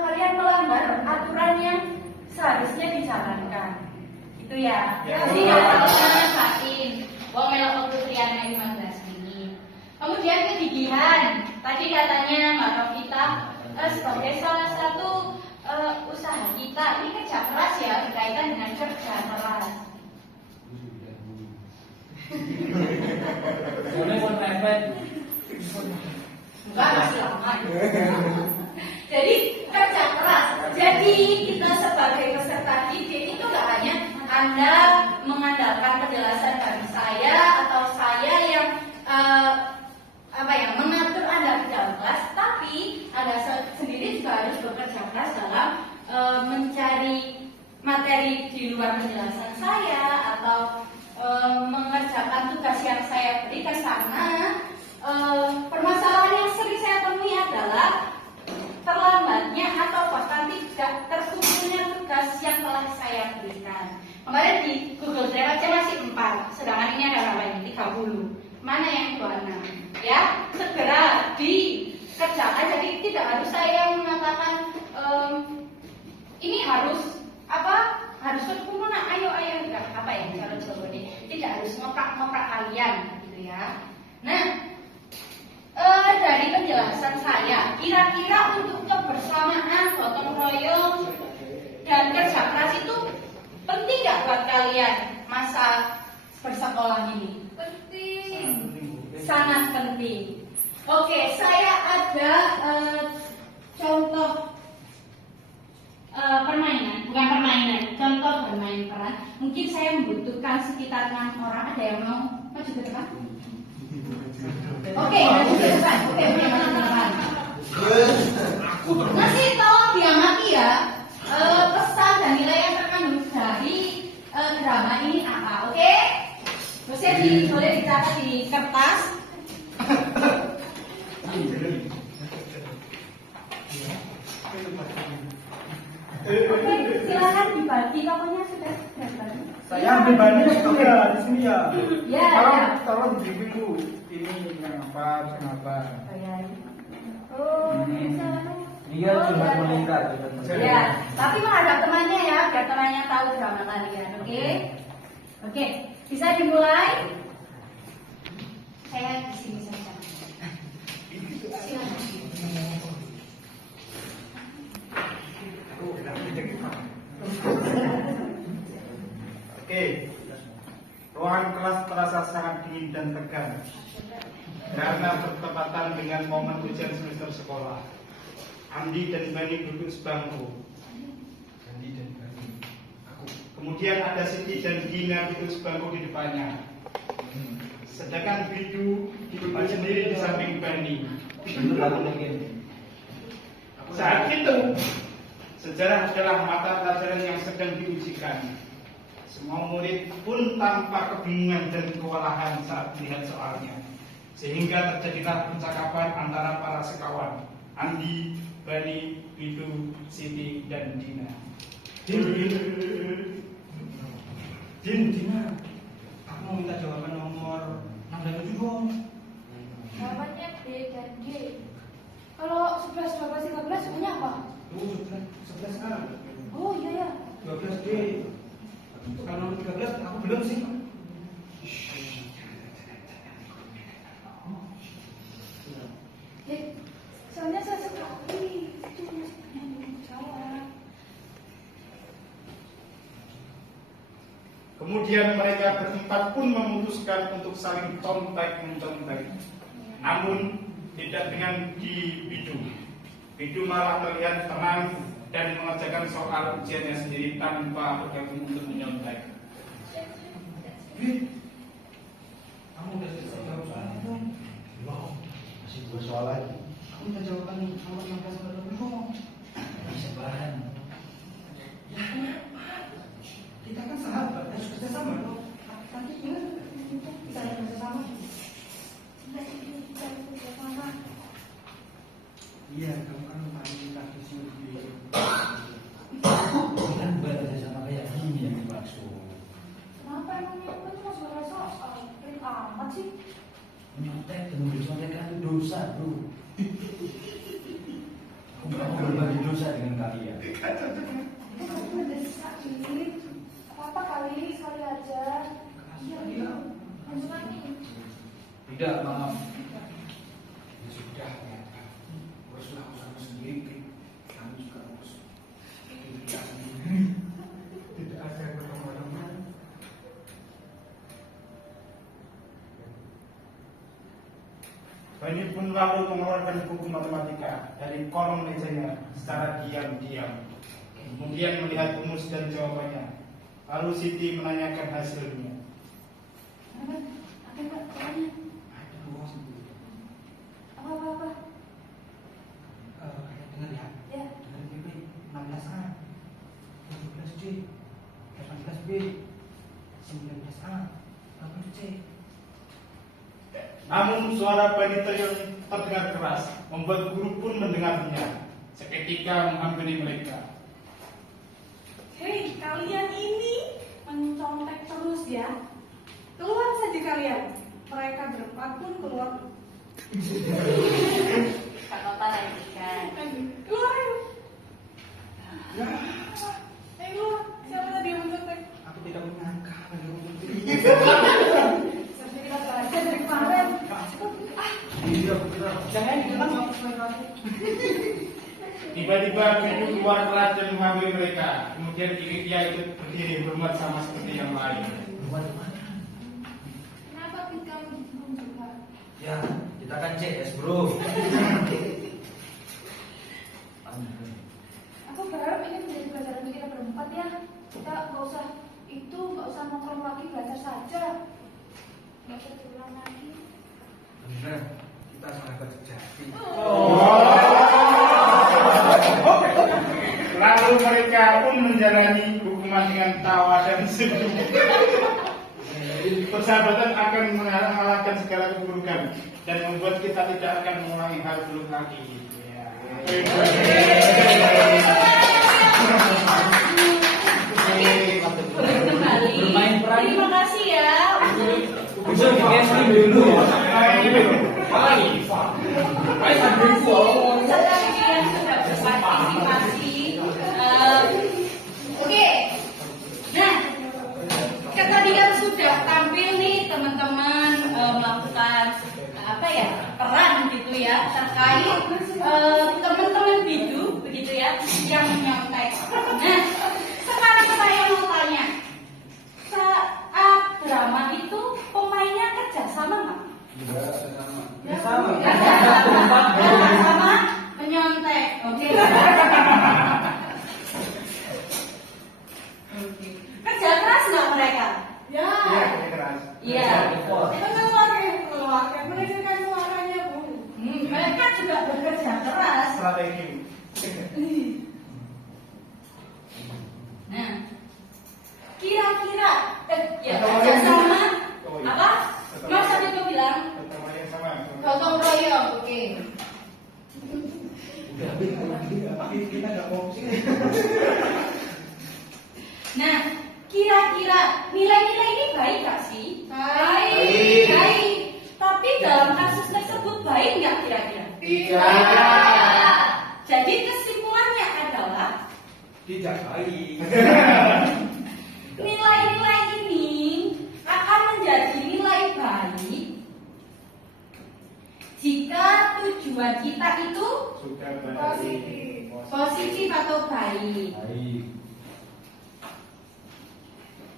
kalian melanggar aturan yang seharusnya dijalankan. Itu ya. Jadi sakin. Wong melok keputrian 15 ini. Kemudian kegigihan. Tadi katanya Mbak Novita sebagai salah satu usaha kita ini kerja keras ya berkaitan dengan kerja keras. Boleh pun repet. Enggak masih lama. Jadi kerja keras. Jadi kita sebagai peserta didik itu nggak hanya Anda mengandalkan penjelasan dari saya atau saya yang mengatur Anda di dalam kelas, tapi Anda sendiri juga harus bekerja keras dalam mencari materi di luar penjelasan saya atau mengerjakan tugas yang saya berikan karena permasalahan yang sering saya temui adalah terlambatnya atau bahkan tidak tersusunnya tugas tugas yang telah saya berikan. Kemarin di Google Drive aja masih 4, sedangkan ini ada berapa ini? 30. Mana yang 26? Ya, segera dikerjakan. Jadi tidak harus saya mengatakan ini harus apa? Harus ketemu nak, ayo enggak apa ya cara Jawa ini. Tidak harus ngoprak kalian gitu ya. Nah, dari penjelasan saya, kira-kira untuk kebersamaan, gotong royong dan kerja keras itu penting nggak buat kalian masa bersekolah ini? Penting. Sangat penting. Oke, saya ada contoh permainan, bukan permainan, contoh bermain peran. Mungkin saya membutuhkan sekitar 6 orang. Ada yang mau maju ke depan? Oke, maju ke depan. Oke, teman-teman. Nanti tolong diamati ya. Pesan dan nilai yang terkandung dari drama ini apa? Oke? Terusnya boleh dicatat di kertas. Oke, silakan dibagi. Pokoknya sudah dapat. Saya ambil banyak itu ya di sini ya. Ya, ya. Tolong diberi dulu. Ini yang apa, kenapa? Oh, Iya, cuma meningkat. Ya, tapi menghadap temannya ya, biar temannya tahu drama kalian. Oke? Oke, bisa dimulai. Saya di sini saja. Silakan. Oke, ruangan kelas terasa sangat dingin dan tegang karena bertepatan dengan momen ujian semester sekolah. Andi dan Bani duduk sebangku. Andi dan Bani. Kemudian ada Siti dan Gina duduk sebangku di depannya. Sedangkan Bidu duduk sendiri di samping Bani. Saat itu, sejarah adalah mata pelajaran yang sedang diujikan. Semua murid pun tampak kebingungan dan kewalahan saat melihat soalnya. Sehingga terjadilah percakapan antara para sekawan, Andi, Bani, Bidu, Siti, dan Dina. Dina, aku mau minta jawaban nomor 6 dan 7 dong. Jawabannya B dan D. Kalau 11, 12, 13 semuanya apa? 11A, Oh iya ya. 12D. Kalau 13 aku belum sih. Soalnya saya sekali itu yang jawab. Kemudian mereka berempat pun memutuskan untuk saling contek-mencontek. Namun tidak dengan di Bidu. Bidu malah terlihat tenang dan mengerjakan soal ujiannya sendiri tanpa bergabung untuk menyontek. Kamu udah selesai jawab soalnya dong? Belum, masih 2 soal lagi. Aku minta jawaban nomor 16 sama 20. Bisa bareng. Ya kenapa? Kita kan sahabat, harus kerja sama dong. Nanti gimana? Kita harus kerja sama. Iya, kamu kan paling lagi sendiri. Kan berada sama kayak gini yang dimaksud. Kenapa emangnya aku cuma suara soal? Pelit amat sih. Nyontek dan mencontek kan dosa, bro. Aku nggak mau berbagi dosa dengan kalian. Aku mendesak ini. Apa kali sekali aja? Iya. Lanjut lagi. Tidak, maaf. Ya sudah, ya. Uruslah usaha sendiri. Kamu juga urus diri sendiri. Tidak ada yang berkemana-mana. Bani pun lalu mengeluarkan buku matematika dari kolom mejanya secara diam-diam. Kemudian melihat rumus dan jawabannya. Lalu Siti menanyakan hasilnya. Apa tanya? Apa? Dengar ya. Ya. Dengar baik-baik. 16A, 17D, 18B, 19A, 18C. Namun suara Bani terdengar keras, membuat guru pun mendengarnya. Seketika menghampiri mereka. ya. Keluar saja kalian. Mereka berempat pun keluar. Gak apa-apa lagi kan. Keluar ayo. Ayo keluar. Siapa tadi yang mencontek? Aku tidak menyangka. Sampai kita belajar dari kemarin. Jangan dibilang tiba-tiba itu keluar kelas dan menghampiri mereka. Kemudian dia ikut berdiri hormat sama seperti yang lain. Kenapa Pit kamu dihukum juga? Ya, kita kan CS bro. Aku berharap ini menjadi pelajaran kita berempat ya. Kita nggak usah nongkrong lagi, belajar saja. Nggak usah diulang lagi. Benar, kita sahabat sejati. Lalu mereka pun menjalani hukuman dengan tawa dan senyum. Persahabatan akan mengalahkan segala keburukan dan membuat kita tidak akan mengulangi hal buruk lagi. Kembali. Bermain peran. Terima kasih ya. Bisa di casting dulu. Setelah kalian sudah berpartisipasi. Oke. Nah, ketika sudah tampil nih teman-teman melakukan peran gitu ya terkait teman-teman bidu begitu ya yang menyontek. Nah, sekarang saya mau tanya, saat drama itu pemainnya kerja sama nggak? Sama menyontek. Oke. Kerja keras nggak mereka? Ya. Iya. Keluar, mendengarkan suaranya Bu. Mereka juga bekerja keras. Strategi. Nah, kira-kira kerja sama apa? Mas tadi tuh bilang gotong royong. Oke. Nah, kira-kira nilai-nilai ini baik gak sih? Baik. Tapi dalam kasus tersebut baik nggak kira-kira? Tidak. Jadi kesimpulannya adalah Tidak baik. nilai-nilai ini akan menjadi nilai baik jika tujuan kita itu Sudah positif atau baik.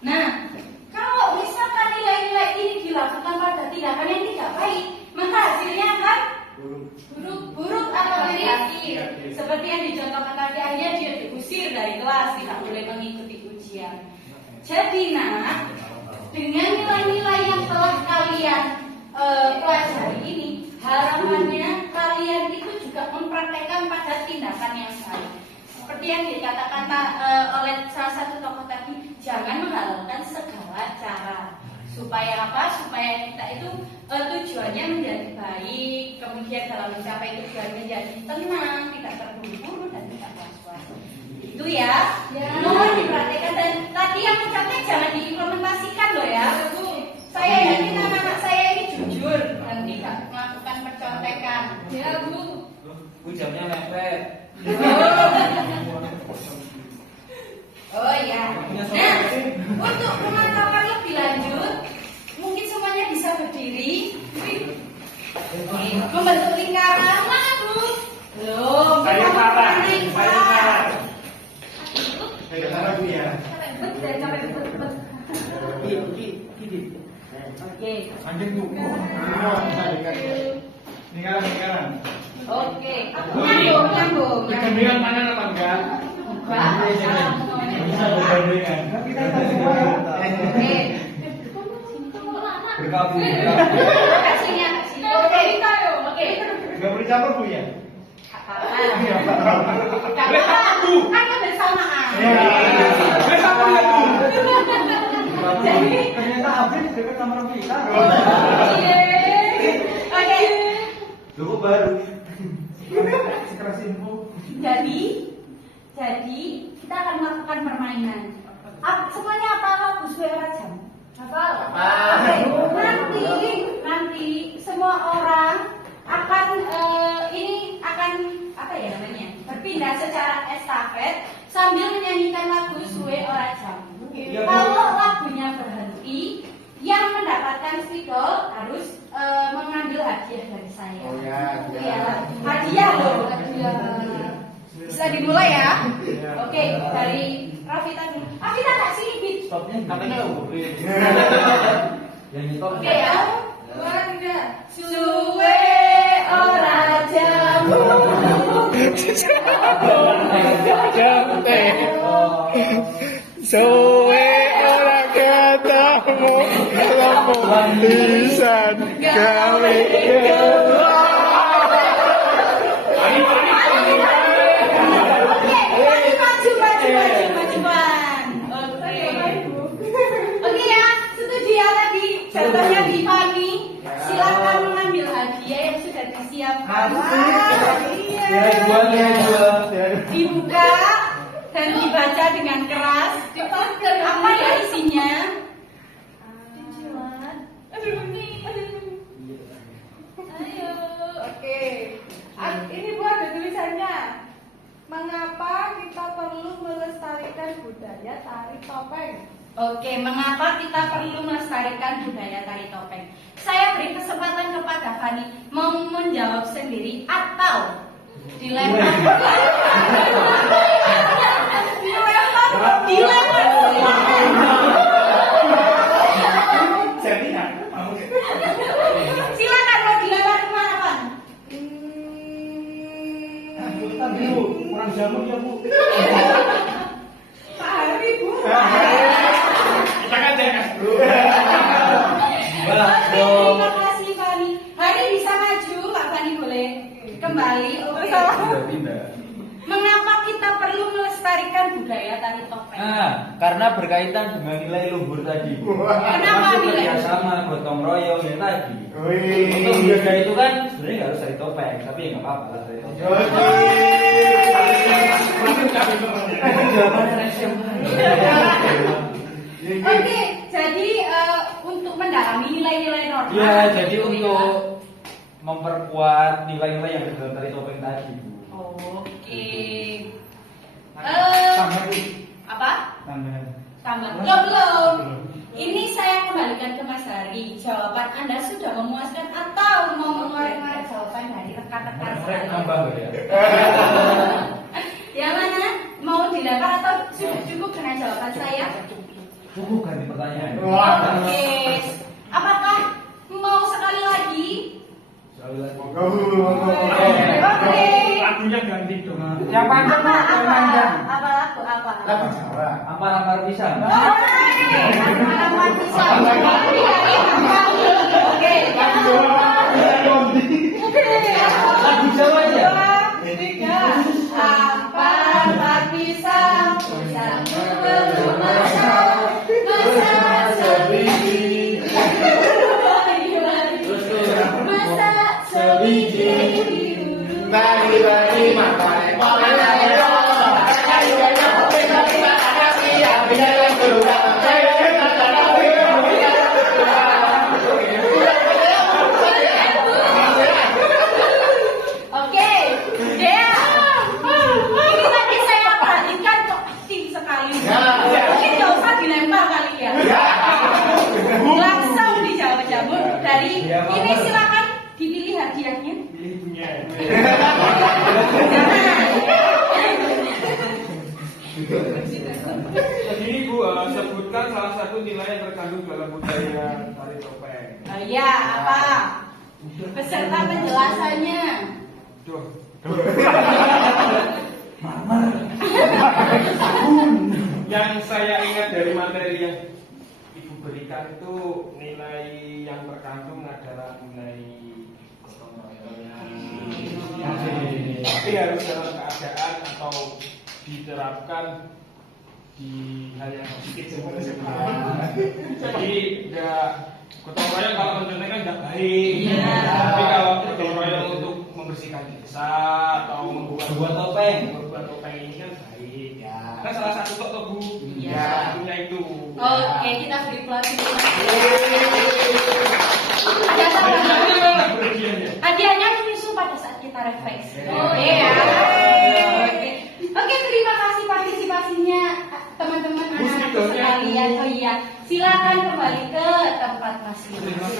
Nah, kalau misalkan nilai-nilai ini dilakukan pada tindakan yang tidak baik, maka hasilnya akan buruk atau negatif. Seperti yang dicontohkan tadi, akhirnya dia diusir dari kelas, tidak boleh mengikuti ujian. Jadi, dengan nilai-nilai yang telah kalian pelajari ini, harapannya kalian itu juga mempraktekkan pada tindakan yang baik. Seperti yang dikatakan oleh salah satu tokoh tadi, jangan menghalalkan segala cara. Supaya apa? Supaya kita itu tujuannya menjadi baik, kemudian dalam mencapai tujuan menjadi tenang, tidak terburu-buru dan tidak was-was. Itu ya. Mohon diperhatikan, dan tadi yang mencapai jangan diimplementasikan loh ya. Saya yakin anak-anak saya ini jujur dan tidak melakukan percontekan. Ya Bu. Jamnya mepet. Oh ya. Nah, untuk pemantapan lebih lanjut, mungkin semuanya bisa berdiri. Membentuk lingkaran. Mana Bu? Belum. Saya salah. Itu Bu ya. Oke. Lanjut Bu. Lingkaran. Oke. Nyambung. Kegambiran mana apa enggak? Bisa berbandingan. Oke. Bergabung. Kasihnya. Oke. Oke. Enggak boleh campur Bu ya? Kan kebersamaan. Bersama ya Bu. Jadi Ternyata habis dekat kamar kita. oke. Cukup baru. Sekeras info. Jadi kita akan melakukan permainan. Semuanya apa lagu Suara Jam? sambil menyanyikan lagu Suwe Ora Jamu. Kalau lagunya berhenti, yang mendapatkan spidol harus mengambil hadiah dari saya. Oh ya, Hadiah loh. Bisa dimulai ya? Oke, dari Rafita dulu. Rafita tak sini, Bit. Stopnya katanya yang itu. Oke ya. 2, 3. Suwe ora jamu. Suwe ora ketemu, lemu pisan gawe. Oke ya, setuju ya tadi contohnya di Fani. Silakan mengambil hadiah yang sudah disiapkan. Dibuka dan dibaca dengan keras. Apa ya isinya? Ayo, oke. Ini Bu ada tulisannya. Mengapa kita perlu melestarikan budaya tari topeng? Oke, mengapa kita perlu melestarikan budaya tari topeng? Saya beri kesempatan kepada Fani mau menjawab sendiri atau dilempar. Dilempar. Silakan mau dilempar kemana, Fan? Kurang jamu ya, Bu. Pak Hari, Bu. Kita kan jangan dulu. Terima kasih Fani. Hari bisa maju, Pak Fani boleh kembali. Oke. Mengapa kita perlu melestarikan budaya tari topeng? Karena berkaitan dengan nilai luhur tadi. Kenapa Masuk nilai? kerjasama, gotong royong yang tadi. Wih. Untuk budaya itu kan sebenarnya nggak harus tari topeng, tapi ya nggak apa-apa lah tari topeng. Oke, jadi untuk mendalami nilai-nilai normal. Iya, jadi untuk memperkuat nilai-nilai yang ada dalam tari topeng tadi, Bu. Oke. Tambah, Bu. Apa? Tambah. Tambah. Belum. Ini saya kembalikan ke Mas Hari. Jawaban Anda sudah memuaskan atau mau mengeluarkan jawaban dari rekan-rekan saya? Tambah nggak ya? Yang mana? Mau dilempar atau sudah cukup dengan jawaban saya? Cukup ganti pertanyaan. Oke. Apakah mau sekali lagi? Sekali lagi. Oke. Lagunya ganti dong. Yang panjang, Bu. Yang panjang. Apa lagu apa? Lagu Jawa. Ampar-ampar pisang. Ampar-ampar pisang. Oke. Lagu Jawa aja. 3. Ampar-ampar pisang. Pisangmu belum masak. Masak sebiji. Masak sebiji. Bagi-bagi makan Oke, Dea. Ini tadi saya perhatikan kok aktif sekali. Mungkin nggak usah dilempar kali ya. Langsung dijawab jamu dari ini, silakan dipilih hadiahnya. Pilih punya. Jadi ini Bu, sebutkan salah satu nilai yang terkandung dalam budaya tari topeng. Oh iya, apa? Beserta penjelasannya. Duh. Yang saya ingat dari materi yang Ibu berikan itu nilai yang terkandung adalah nilai gotong royong. Tapi harus dalam keadaan atau diterapkan di hal yang positif sebenarnya. Jadi enggak gotong royong kalau mencontohnya kan enggak baik. Tapi kalau gotong royong untuk membersihkan desa atau membuat topeng ini kan baik ya. Kan salah satu kok Bu. Iya. Satunya itu. Oke, kita beri pelatihan. Ada tambahan? Hadiahnya tisu pada saat kita refleksi. Oh iya. Oke, terima kasih partisipasi partisipasinya teman-teman anak sekalian. Oh iya, silakan kembali ke tempat masing-masing.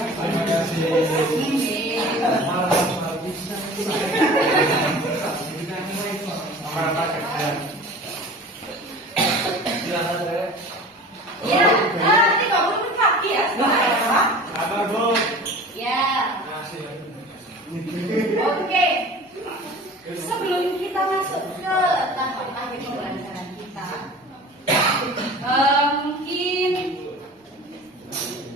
Ya, nanti kamu kaki ya, Sabar, Bu. ya. Oke. Sebelum kita masuk ke tahap akhir pembelajaran kita, mungkin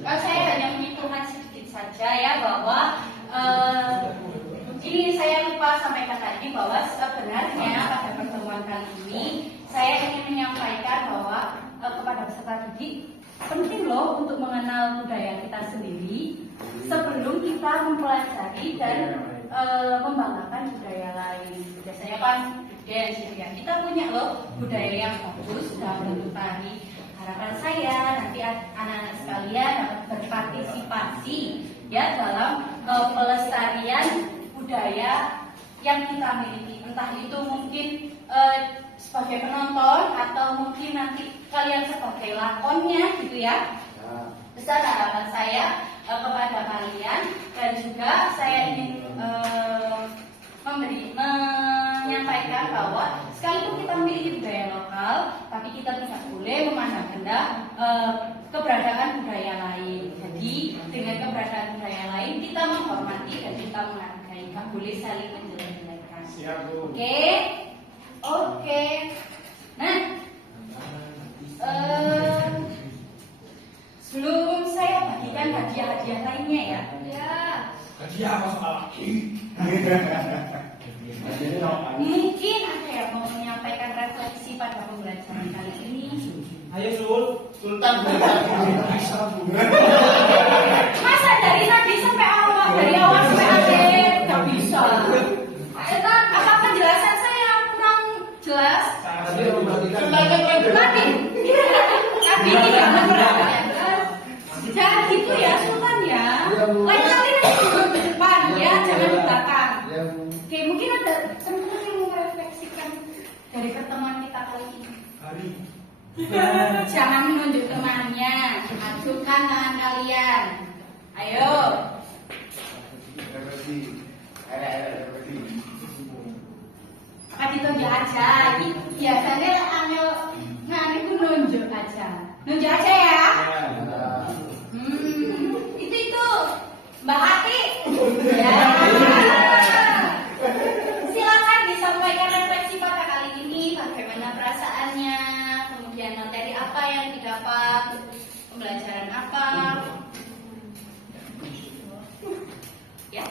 saya hanya menyimpulkan sedikit saja ya bahwa ini saya lupa sampaikan tadi bahwa sebenarnya pada pertemuan kali ini saya ingin menyampaikan bahwa kepada peserta didik penting loh untuk mengenal budaya kita sendiri sebelum kita mempelajari dan membanggakan budaya lain. Biasanya kan budaya kita punya loh budaya yang bagus dalam bentuk tari. Harapan saya nanti anak-anak sekalian dapat berpartisipasi ya dalam pelestarian budaya yang kita miliki. Entah itu mungkin sebagai penonton atau mungkin nanti kalian sebagai lakonnya gitu ya. Besar harapan saya kepada kalian, dan juga saya ingin menyampaikan bahwa sekalipun kita memiliki budaya lokal, tapi kita tidak boleh memandang rendah keberadaan budaya lain. Jadi dengan keberadaan budaya lain kita menghormati dan kita menghargai, tidak boleh saling menjelek-jelekan. Oke. Nah, sebelum saya bagikan hadiah-hadiah lainnya ya. Hadiah apa lagi? Mungkin ada yang mau menyampaikan refleksi pada pembelajaran kali ini. Ayo Sultan Masa dari tadi sampai awal, dari awal sampai akhir nggak bisa. Apa penjelasan saya kurang jelas? Tadi tidak benar. Jangan gitu ya Sultan ya. Lain kali nanti di depan ya, jangan di belakang. Oke, mungkin ada teman-teman yang mau merefleksikan dari pertemuan kita kali ini. Jangan menunjuk temannya, ajukan tangan kalian. Ayo. Apa ditunjuk aja? Biasanya angel itu nunjuk aja. Nunjuk aja ya. Itu Mbak Ati. Ya. Silakan disampaikan refleksi pada kali ini, bagaimana perasaannya, kemudian materi apa yang didapat, pembelajaran apa. Ya.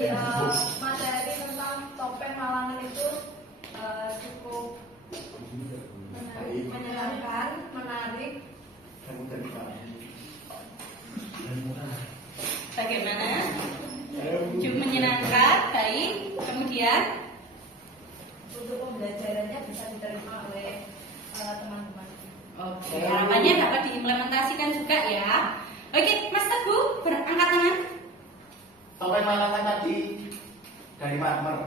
Jadi materi tentang topeng Malangan itu cukup menyenangkan, menarik. Bagaimana? Cukup menyenangkan, baik. Kemudian Untuk pembelajarannya bisa diterima oleh teman-teman. oke, harapannya dapat diimplementasikan juga ya. Oke, Mas Teguh, berangkat tangan. Topeng Malangan tadi dari marmer.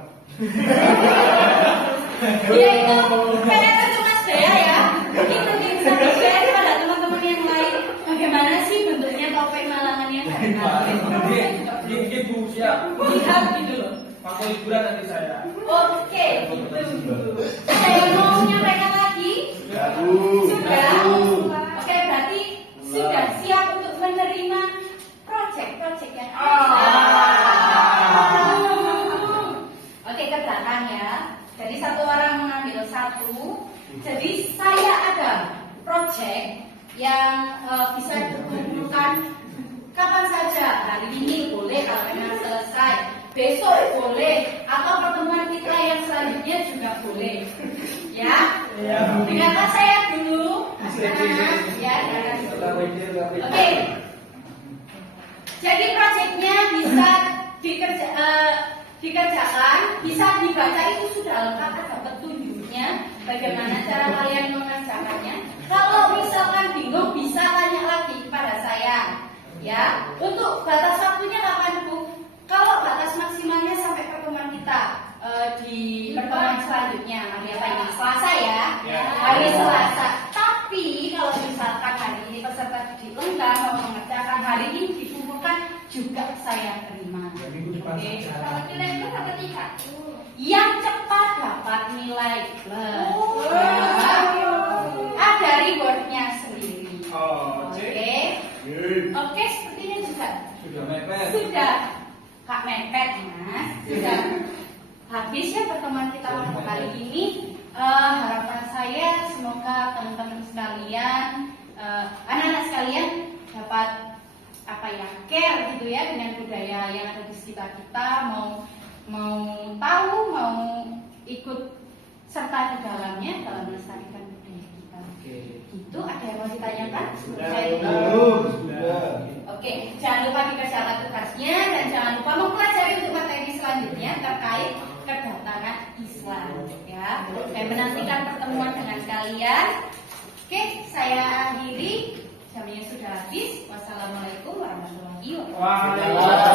Dia itu PR untuk Mas Dea ya. Mungkin nanti bisa di-share pada teman-teman yang lain. Bagaimana sih bentuknya topeng Malangan yang dari marmer? Ini Bu, siap. Lihat gitu loh. Pakai liburan nanti saya. Oke, gitu. Ada yang mau menyampaikan lagi? Sudah. Oke, berarti sudah siap untuk menerima proyek-proyek yang ada. Oke, ke belakang ya. Jadi satu orang mengambil satu. Jadi saya ada proyek yang bisa dikumpulkan kapan saja. Hari ini boleh kalau memang selesai. Besok boleh, atau pertemuan kita yang selanjutnya juga boleh. Ya, dengarkan saya dulu. Ya, oke. Jadi proyeknya bisa dikerjakan, bisa dibaca, itu sudah lengkap, ada petunjuknya bagaimana cara kalian mengerjakannya. Kalau misalkan bingung bisa tanya lagi kepada saya. Ya, untuk batas waktunya kapan Bu? Kalau batas maksimal di pertemuan selanjutnya. Hari apa ini? Selasa ya. Ya. Hari Selasa. Tapi kalau misalkan hari ini peserta didik lengkap mau mengerjakan hari ini dikumpulkan juga saya terima. Oke. Kalau nilai itu dapat 3. Yang cepat dapat nilai plus. Ada rewardnya sendiri. Oh, Oke. Oke, sepertinya juga Sudah mepet. sudah Kak mepet Mas. Sudah habis ya pertemuan kita pada kali ini. Harapan saya semoga teman-teman sekalian, anak-anak sekalian dapat care gitu ya dengan budaya yang ada di sekitar kita, mau tahu, mau ikut serta di dalamnya dalam melestarikan budaya kita. Itu ada yang mau ditanyakan? Oke, jangan lupa dikerjakan tugasnya dan jangan lupa mempelajari untuk materi selanjutnya terkait kedatangan Islam ya. Saya menantikan pertemuan dengan kalian. Oke, saya akhiri. Jamnya sudah habis. Wassalamualaikum warahmatullahi wabarakatuh. Waalaikumsalam.